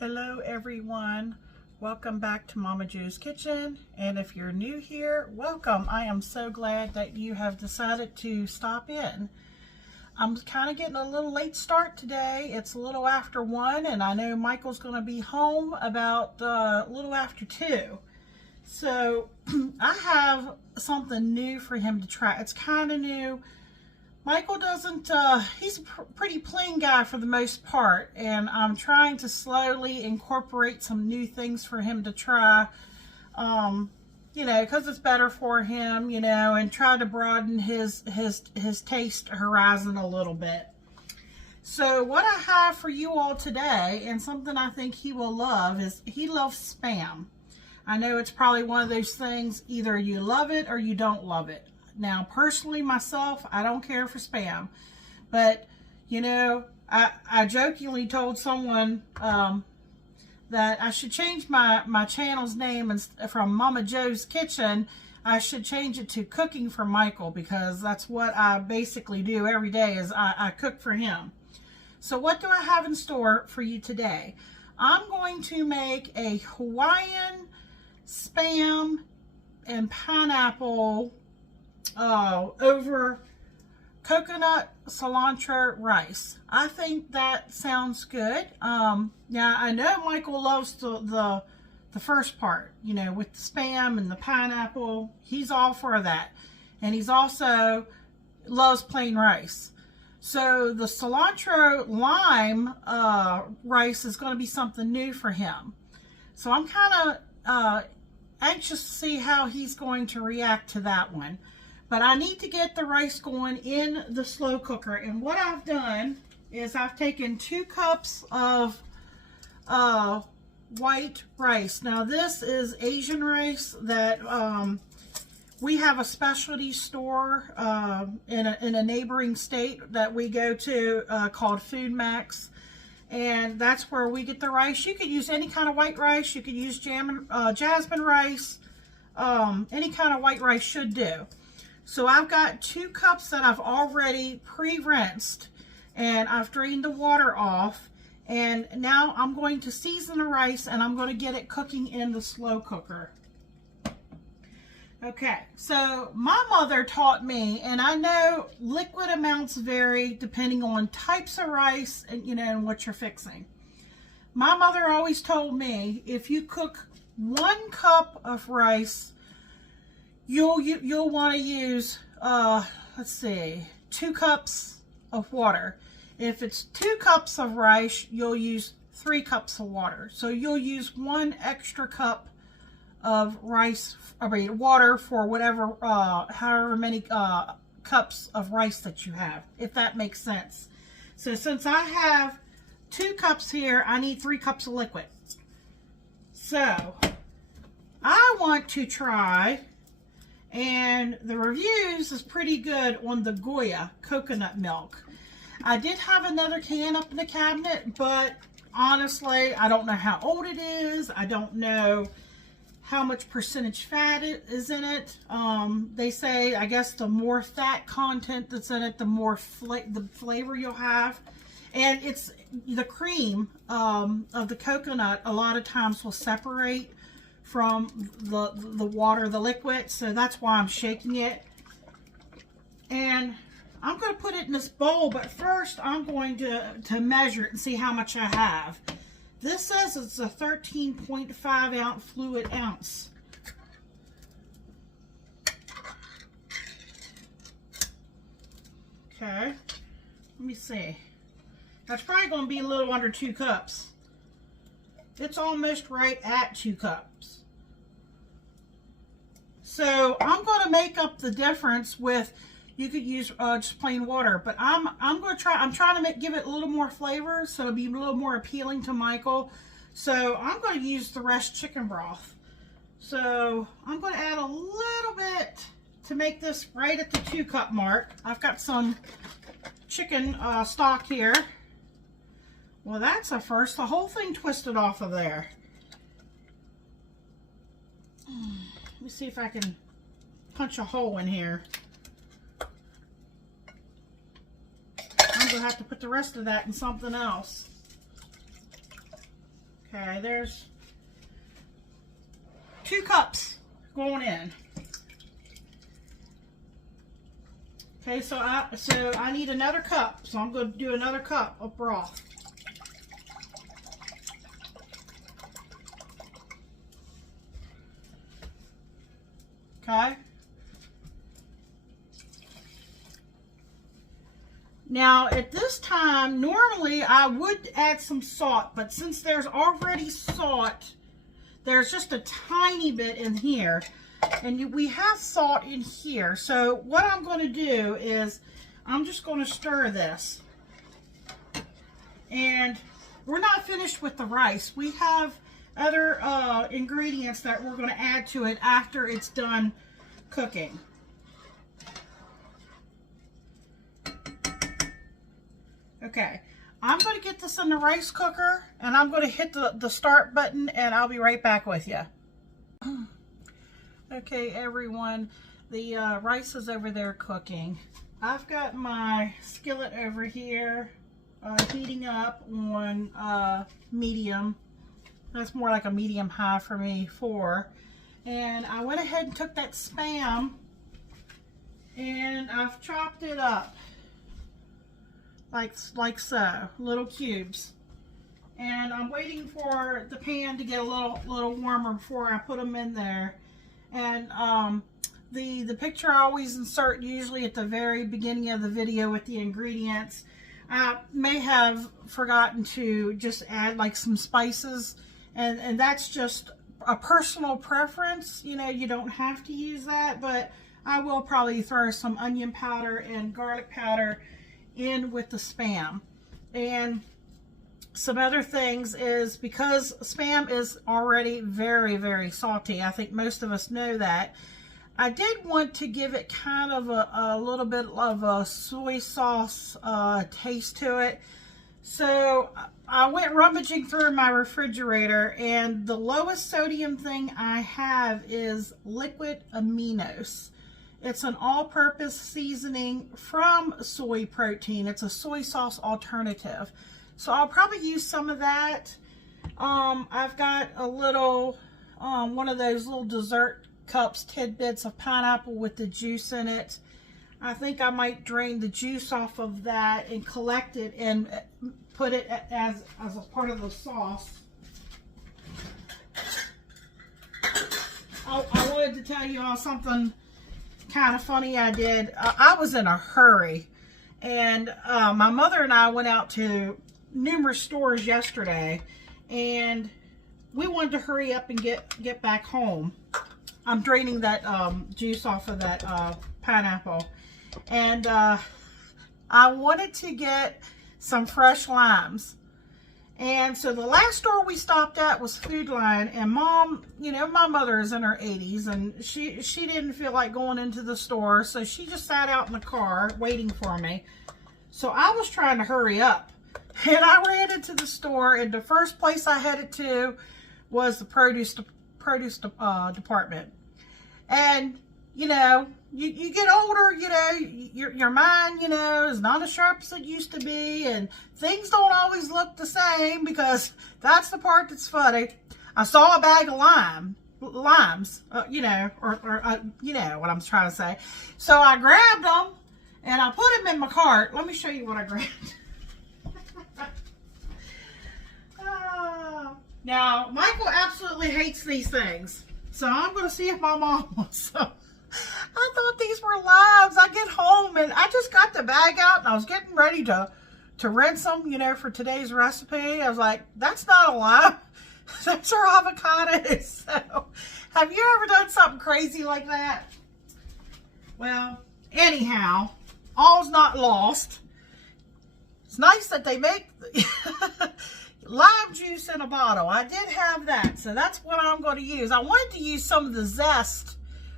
Hello everyone, welcome back to Momma Jo's Kitchen, and if you're new here, welcome. I am so glad that you have decided to stop in. I'm kind of getting a little late start today. It's a little after 1 and I know Michael's going to be home about a little after 2. So I have something new for him to try. It's kind of new. Michael doesn't, he's a pretty plain guy for the most part, and I'm trying to slowly incorporate some new things for him to try, you know, because it's better for him, you know, and try to broaden his taste horizon a little bit. So what I have for you all today, and something I think he will love, is he loves Spam. I know it's probably one of those things, either you love it or you don't love it. Now, personally, myself, I don't care for Spam, but, you know, I jokingly told someone that I should change my channel's name, and from Momma Jo's Kitchen, I should change it to Cooking for Michael, because that's what I basically do every day, is I cook for him. So what do I have in store for you today? I'm going to make a Hawaiian Spam and Pineapple over coconut cilantro rice. I think that sounds good. Now I know Michael loves the first part, you know, with the Spam and the pineapple. He's all for that, and he's also loves plain rice. So the cilantro lime rice is going to be something new for him. So I'm kind of anxious to see how he's going to react to that one. But I need to get the rice going in the slow cooker. And what I've done is I've taken 2 cups of white rice. Now this is Asian rice that we have a specialty store in a neighboring state that we go to called Food Max. And that's where we get the rice. You could use any kind of white rice. You could use jasmine rice. Any kind of white rice should do. So I've got 2 cups that I've already pre-rinsed, and I've drained the water off. And now I'm going to season the rice, and I'm going to get it cooking in the slow cooker. Okay, so my mother taught me, and I know liquid amounts vary depending on types of rice and, you know, and what you're fixing. My mother always told me, if you cook 1 cup of rice, you'll want to use let's see, 2 cups of water. If it's 2 cups of rice, you'll use 3 cups of water. So you'll use 1 extra cup of water for whatever however many cups of rice that you have, if that makes sense. So since I have 2 cups here, I need 3 cups of liquid. So I want to try, and the reviews is pretty good on the Goya coconut milk. I did have another can up in the cabinet, but honestly, I don't know how old it is. I don't know how much percentage fat is in it. They say, I guess, the more fat content that's in it, the more the flavor you'll have. And it's the cream of the coconut a lot of times will separate from the water, the liquid, so that's why I'm shaking it. And I'm going to put it in this bowl, but first I'm going to measure it and see how much I have. This says it's a 13.5 ounce fluid ounce. Okay, let me see. That's probably going to be a little under 2 cups. It's almost right at 2 cups. So I'm going to make up the difference with, you could use just plain water, but I'm trying to give it a little more flavor, so it'll be a little more appealing to Michael. So I'm going to use the rest chicken broth. So I'm going to add a little bit to make this right at the 2 cup mark. I've got some chicken stock here. Well, that's a first. The whole thing twisted off of there. Let me see if I can punch a hole in here. I'm going to have to put the rest of that in something else. Okay, there's 2 cups going in. Okay, so I need another cup, so I'm going to do another cup of broth. Okay. Now at this time, normally I would add some salt, but since there's already salt, there's just a tiny bit in here. And we have salt in here. So what I'm going to do is I'm just going to stir this. And we're not finished with the rice. We have other ingredients that we're going to add to it after it's done cooking. Okay, I'm going to get this in the rice cooker and I'm going to hit the start button and I'll be right back with you. Okay, everyone, the rice is over there cooking. I've got my skillet over here heating up on medium. That's more like a medium high for me, 4. And I went ahead and took that Spam and I've chopped it up like so, little cubes. And I'm waiting for the pan to get a little warmer before I put them in there. And the picture I always insert usually at the very beginning of the video with the ingredients. I may have forgotten to just add like some spices, and that's just a personal preference. You know, you don't have to use that, but I will probably throw some onion powder and garlic powder in with the Spam. And some other things is because Spam is already very, very salty. I think most of us know that. I did want to give it kind of a little bit of a soy sauce taste to it. So I went rummaging through my refrigerator, and the lowest sodium thing I have is liquid Aminos. It's an all-purpose seasoning from soy protein. It's a soy sauce alternative. So I'll probably use some of that. I've got a little, one of those little dessert cups, tidbits of pineapple with the juice in it. I think I might drain the juice off of that and collect it and put it as a part of the sauce. I wanted to tell you all something kind of funny I did. I was in a hurry, and my mother and I went out to numerous stores yesterday, and we wanted to hurry up and get back home. I'm draining that juice off of that pineapple, and I wanted to get some fresh limes. And so the last store we stopped at was Food Line, and Mom, you know, my mother is in her 80s, and she didn't feel like going into the store, so she just sat out in the car waiting for me. So I was trying to hurry up, and I ran into the store, and the first place I headed to was the produce department. And you know, you get older, you know, your mind, you know, is not as sharp as it used to be, and things don't always look the same, because that's the part that's funny. I saw a bag of limes, you know, or you know what I'm trying to say. So I grabbed them, and I put them in my cart. Let me show you what I grabbed. Now, Michael absolutely hates these things, so I'm going to see if my mom wants some. I thought these were limes. I get home and I just got the bag out and I was getting ready to rinse them, you know, for today's recipe. I was like, that's not a lime. Those are avocados. So, have you ever done something crazy like that? Well, anyhow, all's not lost. It's nice that they make lime juice in a bottle. I did have that, so that's what I'm going to use. I wanted to use some of the zest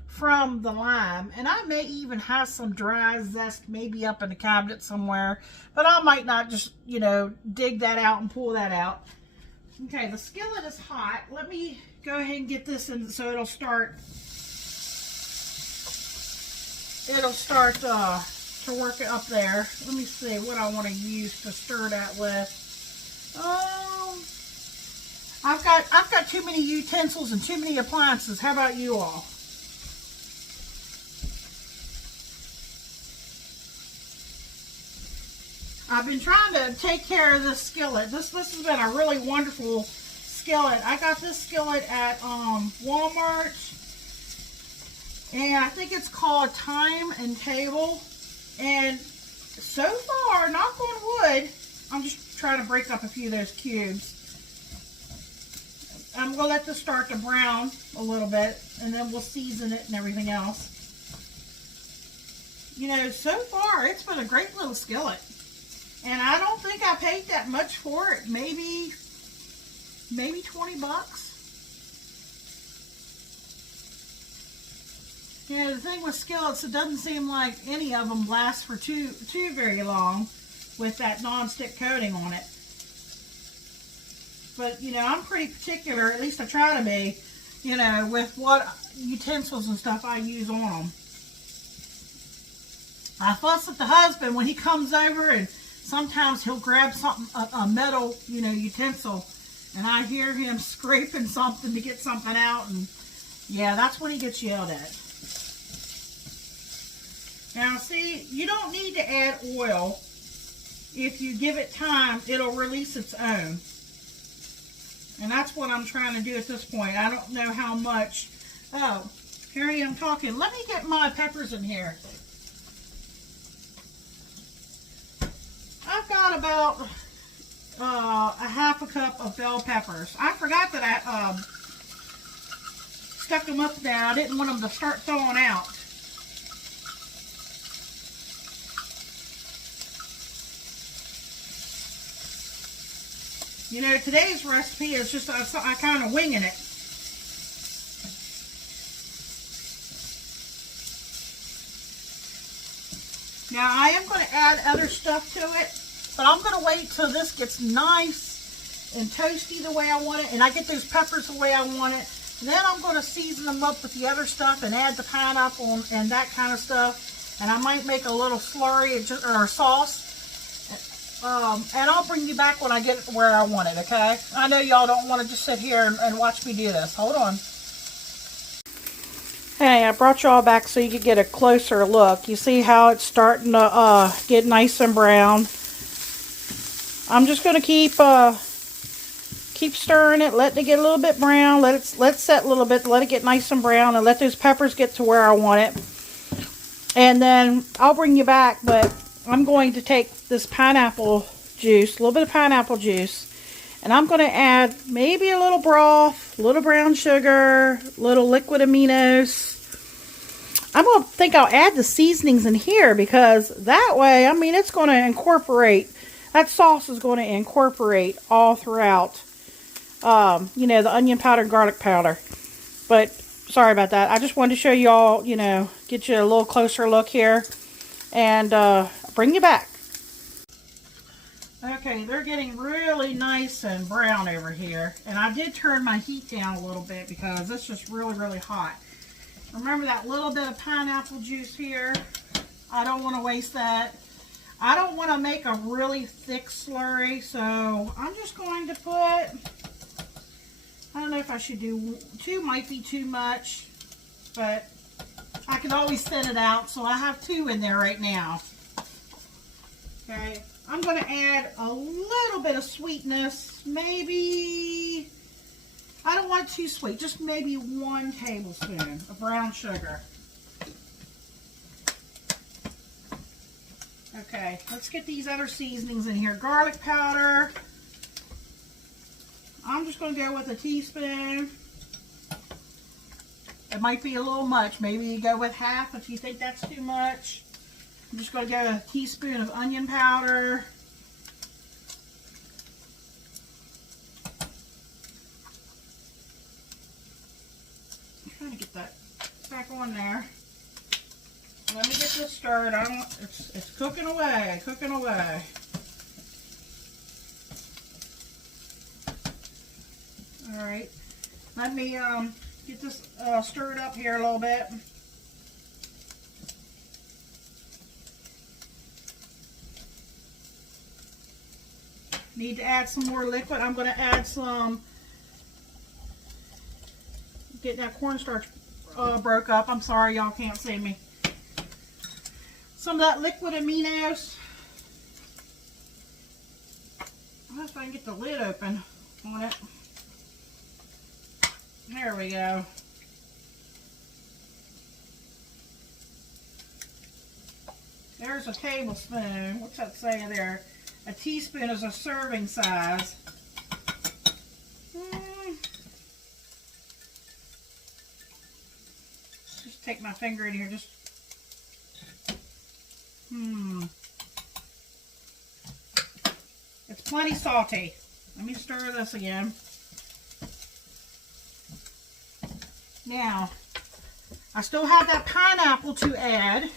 from the lime, and I may even have some dry zest maybe up in the cabinet somewhere, but I might not just, you know, dig that out and pull that out. Okay, the skillet is hot. Let me go ahead and get this in so it'll start to work up there. Let me see what I want to use to stir that with. I've got too many utensils and too many appliances. How about you all? I've been trying to take care of this skillet. This has been a really wonderful skillet. I got this skillet at Walmart, and I think it's called Time and Table. And so far, knock on wood, I'm just trying to break up a few of those cubes. I'm going to let this start to brown a little bit, and then we'll season it and everything else. You know, so far, it's been a great little skillet. And I don't think I paid that much for it. Maybe 20 bucks. You know, the thing with skillets, it doesn't seem like any of them last for too very long with that non-stick coating on it. But, you know, I'm pretty particular, at least I try to be, you know, with what utensils and stuff I use on them. I fuss at the husband when he comes over, and sometimes he'll grab something, a metal, you know, utensil, and I hear him scraping something to get something out, and yeah, that's when he gets yelled at. Now, see, you don't need to add oil. If you give it time, it'll release its own. And that's what I'm trying to do at this point. I don't know how much. Oh, here I am talking. Let me get my peppers in here. I've got about a half a cup of bell peppers. I forgot that I stuck them up there. I didn't want them to start thawing out. You know, today's recipe is just I kind of winging it. Now, I am going to add other stuff to it, but I'm going to wait till this gets nice and toasty the way I want it, and I get those peppers the way I want it. Then I'm going to season them up with the other stuff and add the pineapple and that kind of stuff. And I might make a little slurry or sauce. And I'll bring you back when I get it where I want it, okay? I know y'all don't want to just sit here and watch me do this. Hold on. Hey, I brought y'all back so you could get a closer look. You see how it's starting to get nice and brown. I'm just going to keep stirring it, letting it get a little bit brown. Let it set a little bit, let it get nice and brown, and let those peppers get to where I want it. And then I'll bring you back, but I'm going to take this pineapple juice, a little bit of pineapple juice, and I'm going to add maybe a little broth, a little brown sugar, a little liquid aminos. I'm going to think I'll add the seasonings in here because that way, I mean, it's going to incorporate, that sauce is going to incorporate all throughout, you know, the onion powder and garlic powder. But sorry about that. I just wanted to show you all, you know, get you a little closer look here and bring you back. Okay, they're getting really nice and brown over here. And I did turn my heat down a little bit because it's just really, really hot. Remember that little bit of pineapple juice here? I don't want to waste that. I don't want to make a really thick slurry, so I'm just going to put, I don't know if I should do, 2 might be too much, but I can always thin it out, so I have 2 in there right now. Okay, I'm going to add a little bit of sweetness, maybe, I don't want it too sweet, just maybe 1 tablespoon of brown sugar. Okay, let's get these other seasonings in here. Garlic powder. I'm just going to go with a teaspoon. It might be a little much. Maybe you go with half if you think that's too much. I'm just going to go with a teaspoon of onion powder. I'm trying to get that back on there. Let me get this stirred. It's cooking away, cooking away. All right, let me get this stirred up here a little bit. Need to add some more liquid. I'm going to add some Getting that cornstarch broke up. I'm sorry y'all can't see me. Some of that liquid Aminos. I don't know if I can get the lid open on it. There we go. There's a tablespoon. What's that say there? A teaspoon is a serving size. Just take my finger in here. Just. It's plenty salty. Let me stir this again. Now, I still have that pineapple to add.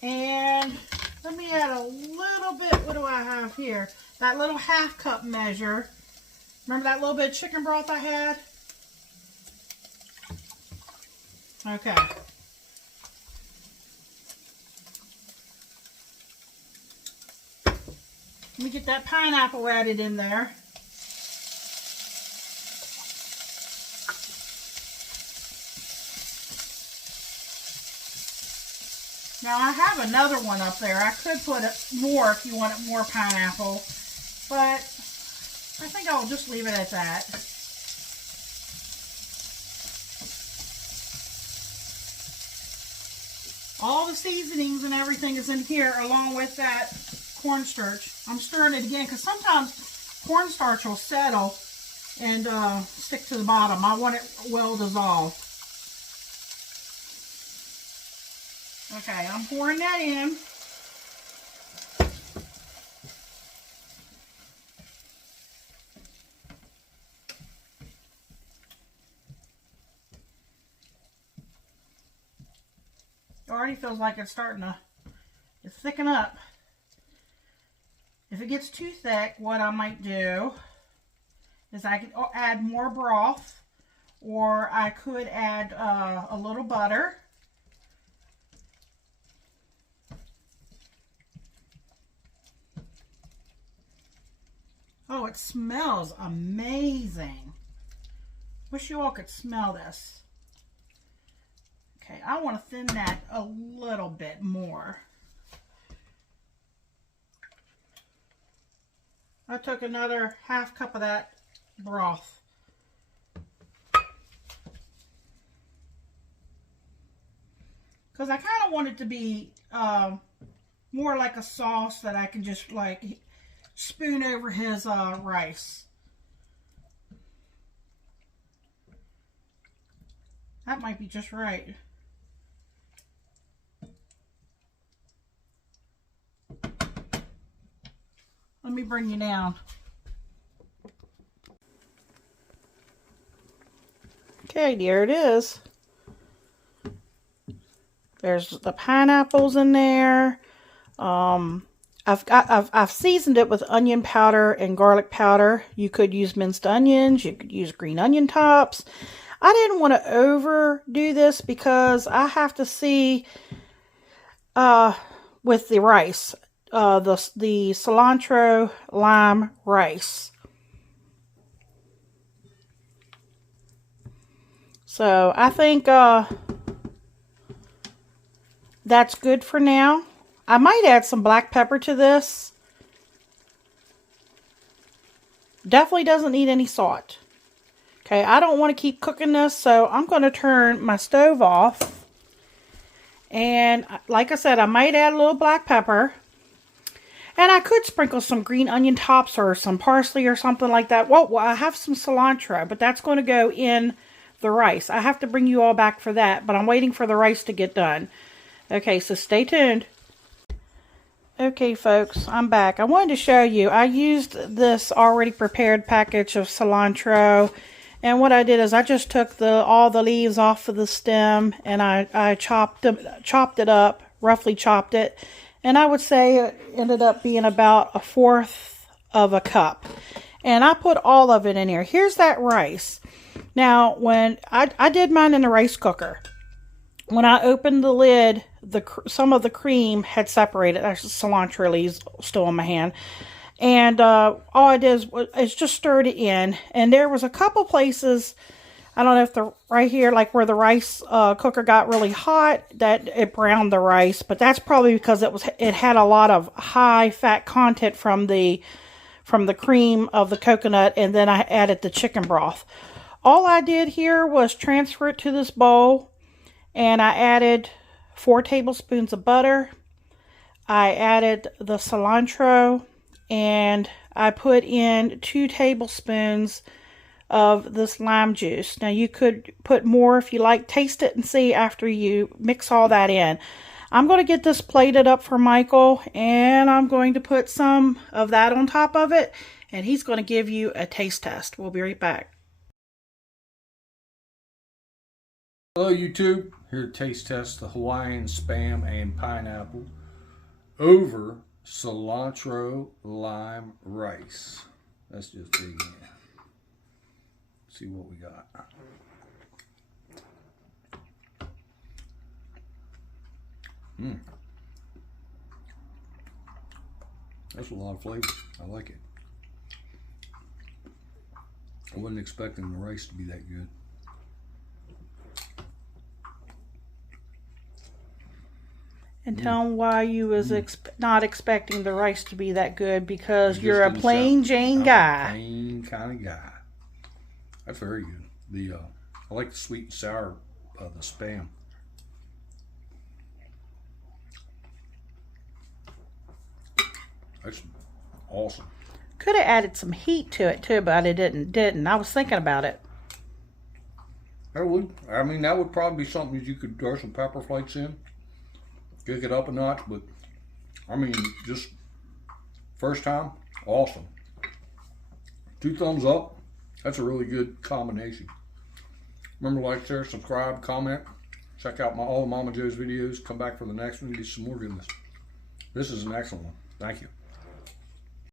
And let me add a little bit. What do I have here? That little half-cup measure. Remember that little bit of chicken broth I had? Okay. Let me get that pineapple added in there. Now I have another one up there. I could put more if you wanted more pineapple, but I think I'll just leave it at that. All the seasonings and everything is in here along with that cornstarch. I'm stirring it again because sometimes cornstarch will settle and stick to the bottom. I want it well dissolved. Okay, I'm pouring that in. It already feels like it's starting to thicken up. If it gets too thick, what I might do is I can add more broth, or I could add a little butter. Oh, it smells amazing. Wish you all could smell this. Okay, I want to thin that a little bit more. I took another half cup of that broth. Because I kind of want it to be more like a sauce that I can just like spoon over his rice. That might be just right. Let me bring you down. Okay, there it is. There's the pineapples in there. I've seasoned it with onion powder and garlic powder. You could use minced onions. You could use green onion tops. I didn't want to overdo this because I have to see with the rice, the cilantro lime rice. So I think that's good for now. I might add some black pepper to this. Definitely doesn't need any salt. Okay, I don't want to keep cooking this, so I'm going to turn my stove off. And like I said, I might add a little black pepper. And I could sprinkle some green onion tops or some parsley or something like that. Well, I have some cilantro, but that's going to go in the rice. I have to bring you all back for that, but I'm waiting for the rice to get done. Okay, so stay tuned. Okay, folks, I'm back. I wanted to show you, I used this already prepared package of cilantro, and what I did is I just took all the leaves off of the stem, and I chopped it up, roughly chopped it, and I would say it ended up being about 1/4 of a cup. And I put all of it in here. Here's that rice. Now, when I did mine in the rice cooker, when I opened the lid, some of the cream had separated. There's cilantro leaves still in my hand. And all I did is just stirred it in. And there was a couple places I don't know if the right here, like where the rice cooker got really hot, that it browned the rice, but that's probably because it had a lot of high fat content from the cream of the coconut, and then I added the chicken broth. All I did here was transfer it to this bowl, and I added 4 tablespoons of butter. I added the cilantro, and I put in 2 tablespoons of this lime juice. Now you could put more if you like. Taste it and see after you mix all that in. I'm going to get this plated up for Michael, and I'm going to put some of that on top of it, and he's going to give you a taste test. We'll be right back. Hello YouTube, here to taste test the Hawaiian Spam and Pineapple over cilantro lime rice. Let's just dig in. See what we got. That's a lot of flavor. I like it. I wasn't expecting the rice to be that good. And tell them why you was not expecting the rice to be that good, because you're a plain Jane guy. Plain kind of guy. That's very good. I like the sweet and sour of the Spam. That's awesome. Could have added some heat to it too, but I didn't. I was thinking about it. That would probably be something that you could throw some pepper flakes in. Kick it up a notch, but just first time, awesome. 2 thumbs up. That's a really good combination. Remember to like, share, subscribe, comment. Check out all of Momma Jo's videos. Come back for the next one and get some more goodness. This is an excellent one. Thank you.